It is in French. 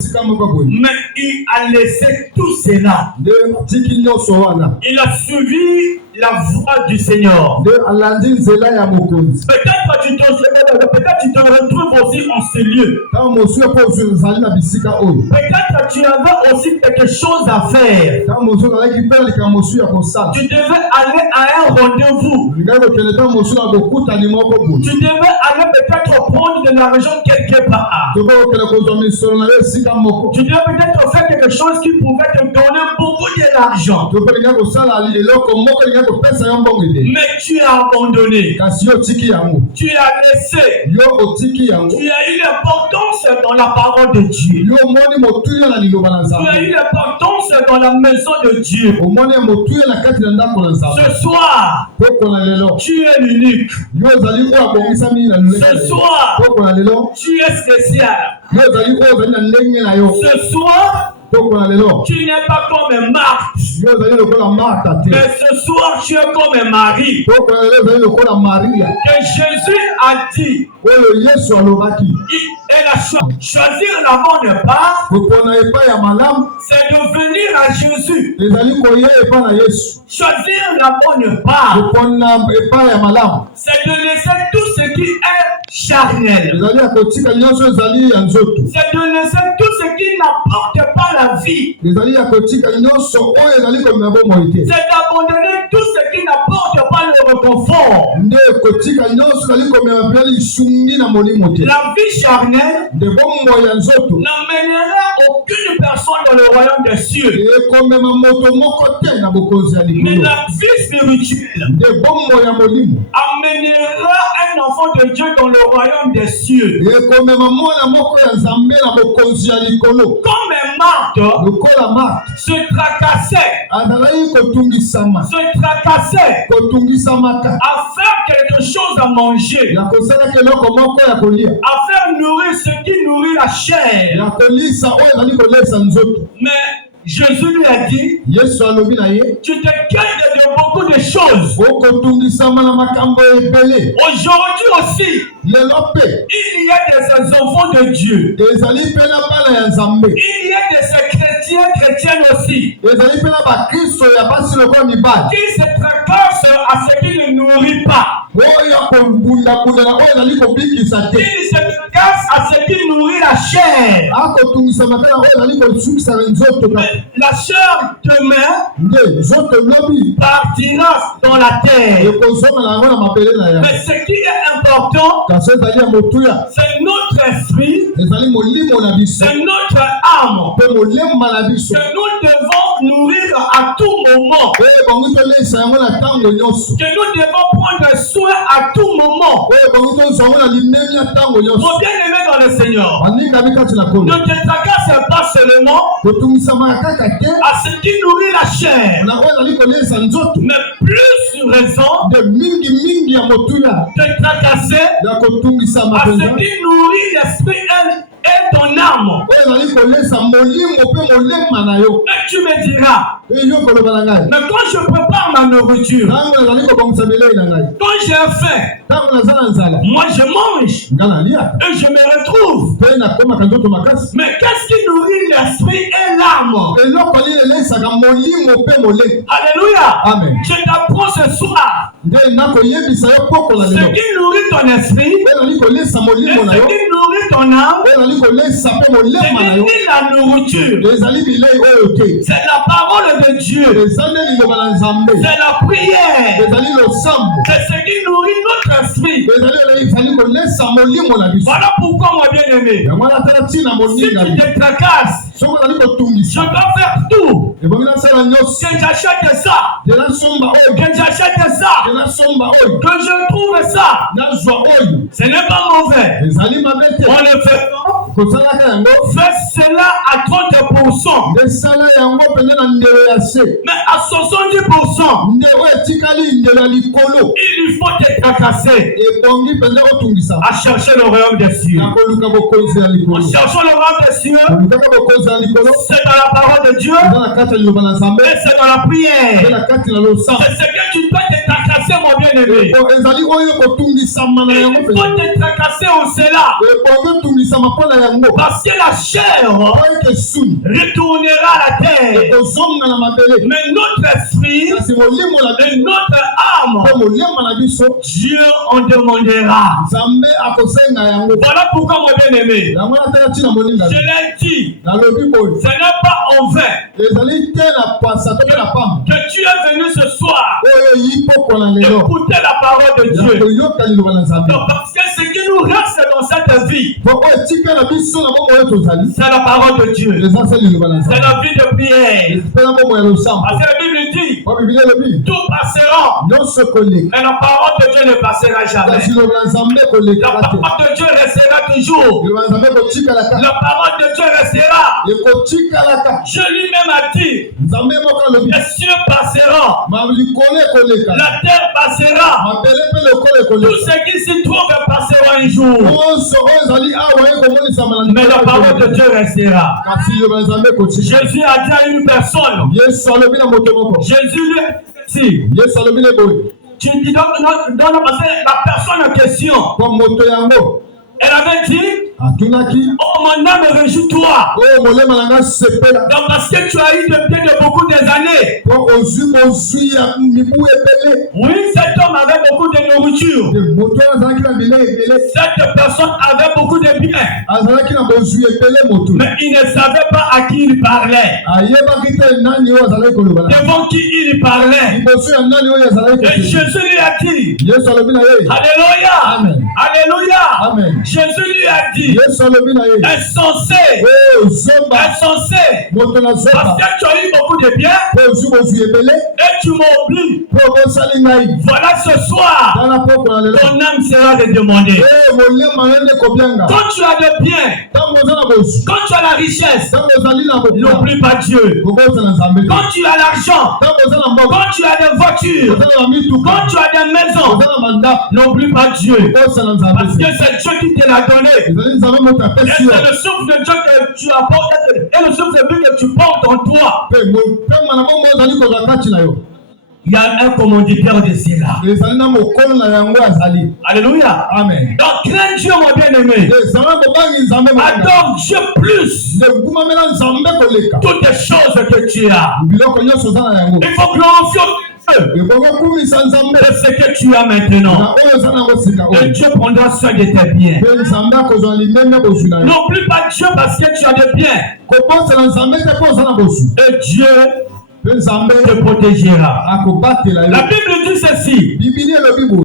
Mais il a laissé tout cela. Il a suivi la voie du Seigneur. Peut-être tu te retrouves aussi en ce lieu. Peut-être tu avais aussi quelque chose à faire. Tu devais aller à un rendez-vous. Tu devais aller peut-être prendre de l'argent quelque part. Tu devais peut-être faire quelque chose qui pouvait te donner beaucoup d'argent. Mais tu as abandonné. Tu as laissé. Tu as eu l'importance dans la parole de Dieu. Tu as eu l'importance dans la maison de Dieu. Ce soir, tu es l'unique. Ce soir, tu es spécial. Ce soir, tu n'es pas comme Marthe. Mais ce soir, tu es comme Marie. Que Jésus a dit. Elle a choisi la bonne part. C'est de venir à Jésus. Choisir la bonne part. C'est de laisser tout ce qui est charnel. C'est de laisser tout ce qui n'apporte pas la vie. C'est d'abandonner tout ce qui n'apporte pas le réconfort. La vie charnelle n'amènera aucune personne dans le royaume des cieux. Mais la vie spirituelle amènera un enfant de Dieu dans le royaume des cieux. Comme Marthe se tracassait à faire quelque chose à manger, à faire nourrir ce qui nourrit la chair. Mais Jésus lui a dit, tu te queilles de beaucoup de choses. Aujourd'hui aussi, il y a des enfants de Dieu. Il y a des chrétiennes aussi qui se tracassent à ce qui ne nourrit pas. Il se tracasse à ce qui nourrit la chair. La chair demain partira dans la terre. Mais ce qui est important, c'est notre esprit, c'est notre âme que nous devons nourrir à tout moment, que nous devons prendre soin à tout moment. Mon bien-aimé dans le Seigneur, ne te tracasse pas seulement à ce qui nourrit la chair, mais plus raison de te tracasser à ce qui nourrit l'esprit et ton âme. Et tu me diras, mais quand je prépare ma nourriture, quand j'ai faim, moi je mange et je me retrouve. Mais qu'est-ce qui nourrit l'esprit et l'âme? Alléluia. Amen. Je t'apprends ce soir ce qui nourrit ton esprit et ce qui nourrit ton âme. C'est la nourriture. C'est la parole de Dieu. C'est la prière. C'est ce qui nourrit notre esprit. Voilà pourquoi, mon bien-aimé, si tu te tracasses, je dois faire tout que j'achète ça, que j'achète ça, que je trouve ça. Ce n'est pas mauvais. On le fait. Fais cela à 30%. Mais à 70%, il faut te tracasser à chercher le royaume des cieux. En cherchant le royaume des cieux, c'est dans la parole de Dieu et c'est dans la prière. C'est ce que tu dois te tracasser tracasser, mon bien-aimé. Il faut te tracasser au cela. Parce que la chair retournera à la terre. Mais notre esprit et notre âme, Dieu en demandera. Voilà pourquoi, mon bien-aimé, je l'ai dit, ce n'est pas en vain que tu es venu ce soir écouter la parole de Dieu. Donc, parce que ce qui nous reste dans cette vie, c'est la parole de Dieu. C'est la vie de prière. Parce que la Bible dit, tout passera, mais la parole de Dieu ne passera jamais. La parole de Dieu restera toujours. La parole de Dieu restera. Je lui-même a dit, les cieux passeront, la terre passera, tout ce qui s'y trouve passera un jour. Mais la parole de Dieu restera. Jésus a dit à une personne, Jésus lui a dit, tu dis donc, la personne en question, elle avait dit, oh mon âme, réjouis-toi. Donc parce que tu as eu depuis de beaucoup des années. Oui, cet homme avait beaucoup de nourriture. Cette personne avait beaucoup de biens. Mais il ne savait pas à qui il parlait. Devant qui il parlait. Et Jésus lui a dit, Alléluia. Amen. Alléluia. Amen. Jésus lui a dit, insensé, parce que tu as eu beaucoup de biens et tu m'oublies. Voilà ce soir, ton âme sera redemandée. Quand tu as des biens, quand tu as la richesse, n'oublie pas Dieu. Quand tu as l'argent, quand tu as des voitures, quand tu as des maisons, n'oublie pas Dieu. Parce que c'est Dieu qui te l'a donné. Et c'est le souffle de Dieu que tu apportes et le souffle de Dieu que tu portes en toi. Il y a un commanditaire de cela. Alléluia. Amen. Donc crains Dieu, mon bien-aimé. Adore Dieu plus. Toutes les choses que tu as. Il faut glorifier ce que tu as maintenant. Et Dieu prendra soin de tes biens. N'oublie pas Dieu parce que tu as des biens. Et Dieu te protégera. La Bible dit ceci.